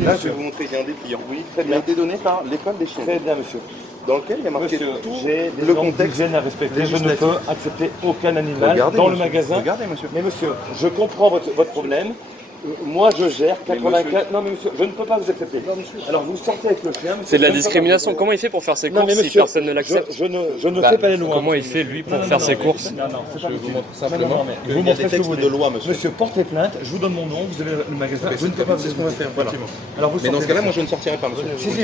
Là, je vais vous montrer, il y a un dépliant. Oui, très Il a bien. été donné par l'école des chiens. Très bien, monsieur. Dans lequel il y a marqué Monsieur, tout j'ai le des normes contexte. d'hygiène à respecter. Je ne législatif. peux accepter aucun animal Regardez, dans le monsieur. magasin. Regardez, monsieur. Mais monsieur, je comprends votre problème. Moi, je gère 84. Non, mais monsieur, je ne peux pas vous accepter. Alors, vous sortez avec le chien. Monsieur, C'est de la je ne peux pas discrimination. vous- Comment il fait pour faire ses Non, courses mais si monsieur, personne ne l'accepte? je ne fais pas les lois. Comment il fait lui pour faire ses courses? Non, non, c'est pas Je vous possible. montre simplement Non, mais qu'il vous y a montrez des ce que vous textes de voulez. loi, monsieur. Monsieur, portez plainte, je vous donne mon nom, vous avez le magasin. Je ne peux pas vous c'est ce qu'on va faire, Voilà. effectivement. Alors, vous Mais dans sortez, ce cas-là, moi, monsieur. je ne sortirai pas, monsieur. Si, si,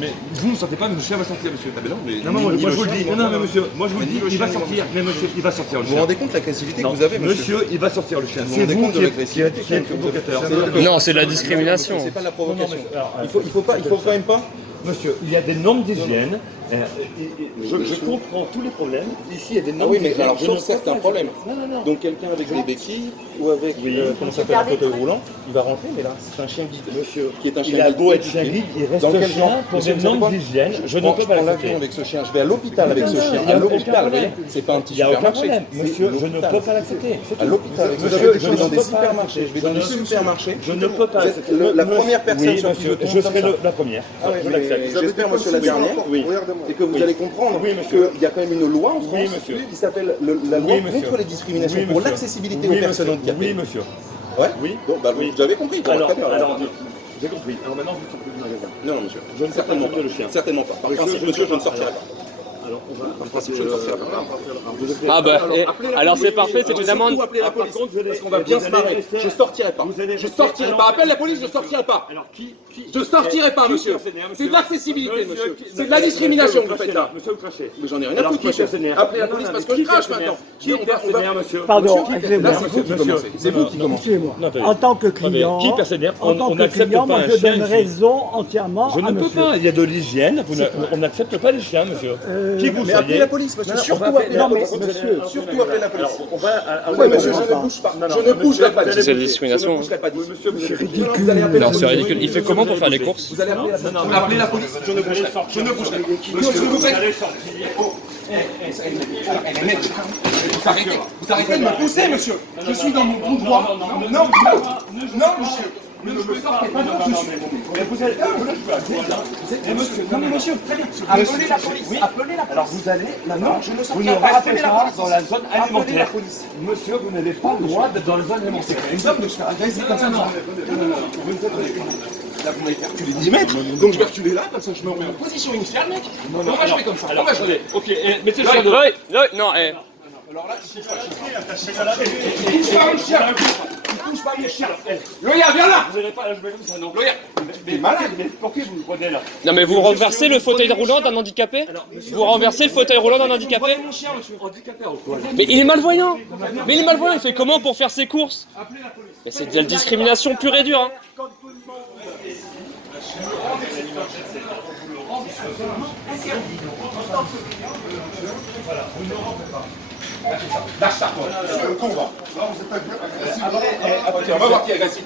mais vous ne sortez pas, mais le chien va sortir, monsieur. Ah, mais non, mais Non, moi ni je le vous le chien, dis. ni Non, moi. mais monsieur, moi je vous le Mais dis, ni le il va chien, ni sortir. Mais monsieur, il va sortir le Vous chien. vous rendez compte de l'agressivité que Non. vous avez, monsieur? Monsieur, il va sortir le chien. Vous vous C'est rendez vous compte de qui l'agressivité êtes provocateur. Non, c'est de la discrimination. C'est pas de la provocation. Non, non, mais- alors, Il faut quand même pas. Monsieur, il y a des normes d'hygiène. Je comprends tous les problèmes. Ici, il y a des Ah normes oui, mais d'hygiène. alors Je sur ne peux certains pas- problèmes. Non, non, non. Donc quelqu'un avec des béquilles ou avec comment ça s'appelle un fauteuil roulant, il va rentrer, mais là c'est un chien guide. Monsieur, qui est un chien il a guide beau être éduqué. chien guide, il reste Dans quel chien genre pour Monsieur, des vous savez normes quoi d'hygiène. Je ne Prends- peux je pas prends l'accepter. l'avion avec ce chien, je vais à l'hôpital avec ce Non, chien. il y a À aucun l'hôpital, vous voyez, problème. c'est pas un petit Il n'y a aucun supermarché. problème. c'est Monsieur, je ne l'hôpital. peux pas l'accepter. C'est À tout. l'hôpital, Monsieur, je vais je ne dans des peux pas supermarchés, je vais dans des l'accepter. supermarchés. Je ne peux pas Vous êtes accepter. la première personne Oui, sur qui monsieur, je tombe je comme serai ça. la première. Ah ouais, Je mais l'accepte. j'espère, monsieur la dernière, Oui. et que vous allez comprendre Oui, monsieur. qu'il y a quand même une loi en Oui, France monsieur. qui s'appelle la loi Oui, monsieur. contre les discriminations Oui, pour monsieur. l'accessibilité Oui, aux personnes monsieur. handicapées. Oui, monsieur. Ouais. Oui. Bon, bah Oui. vous avez compris. Bon, Alors, très bien. j'ai compris. Alors maintenant, vous sortez du magasin. Non, monsieur. Je ne sais pas Certainement sortir pas. le chien. Certainement pas. Par Monsieur, principe, je monsieur, ne je ne sais pas. sortirai pas. Alors, on va. Par principe, je ne sortirai pas. Ah bah, alors c'est parfait, c'est une amende. Appelez la police. contre, vous allez- Parce qu'on va bien vous se allez marrer. rester- Je sortirai pas. vous allez Je rester- sortirai alors- pas. Appelle la police, je sortirai pas. Alors, qui Je sortirai pas, qui monsieur. personnel, C'est de l'accessibilité, monsieur. qui- C'est de la discrimination que vous Monsieur, faites là. Monsieur, vous crachez. Mais j'en ai rien à Alors, foutre, qui monsieur. personnel Appelez la Non, police non, parce mais que je qui crache personnel maintenant. Qui personnel, monsieur Pardon, Monsieur, excusez-moi. là, c'est vous qui commencez. C'est vous qui commencez. Excusez-moi. Non, attendez. En tant que Attendez, client, qui personnel en tant on que n'accepte client, pas moi un je chien donne ici. raison entièrement Je à ne peux monsieur. pas, il y a de l'hygiène, on n'accepte pas les chiens, monsieur. Qui vous Mais appelez soyez. la police, monsieur. Non, non, Surtout on va appelez la non, mais police. monsieur, Surtout appelez la police. Alors, on va. Oui, monsieur, je ne bouge pas. Je ne bougerai pas. C'est de la discrimination. Je ne bougerai pas. Oui, monsieur, vous allez- Vous allez appeler la Non, c'est police. ridicule. Il fait comment pour faire les courses? Vous allez appeler la police. Non, non, Appelez la police. Je ne bougerai pas. Je ne bougerai pas. Monsieur, s'il vous plaît. Vous arrêtez de me pousser, monsieur. Je suis dans mon bon droit. Non, monsieur. Ne me sortez pas de je suis. Vous allez. Non, mais monsieur, très bien. Appelez la police. Appelez la police. Alors vous allez là-bas. Non, je ne Vous sortirai ne pas. restez Appelez la pas police. dans la zone Appelez la alimentaire. police. Monsieur, vous n'avez pas le droit d'être dans la zone alimentaire. Stop de se faire agresser comme ça. Non. Là, vous m'avez fait reculer 10 mètres. Donc je vais reculer là, comme ça je me remets en position initiale, mec. On va jouer comme ça. On va jouer. Ok, mettez le chien dehors. Non, eh. Alors là, il touche pas mon chien. Il touche pas mon chien. Loya, viens là. Vous n'allez pas la jouer comme ça, non. Loya. Mais malade, mais pour qui vous le prenez là? Non mais vous renversez le fauteuil roulant d'un handicapé? Vous renversez le fauteuil roulant d'un handicapé? Mon chien, monsieur. Handicapé en quoi? Mais il est malvoyant! Mais il est malvoyant, il fait comment pour faire ses courses? Appelez la police. Mais c'est de la discrimination pure et dure, hein. Lâche ça. On va voir qui est agressif.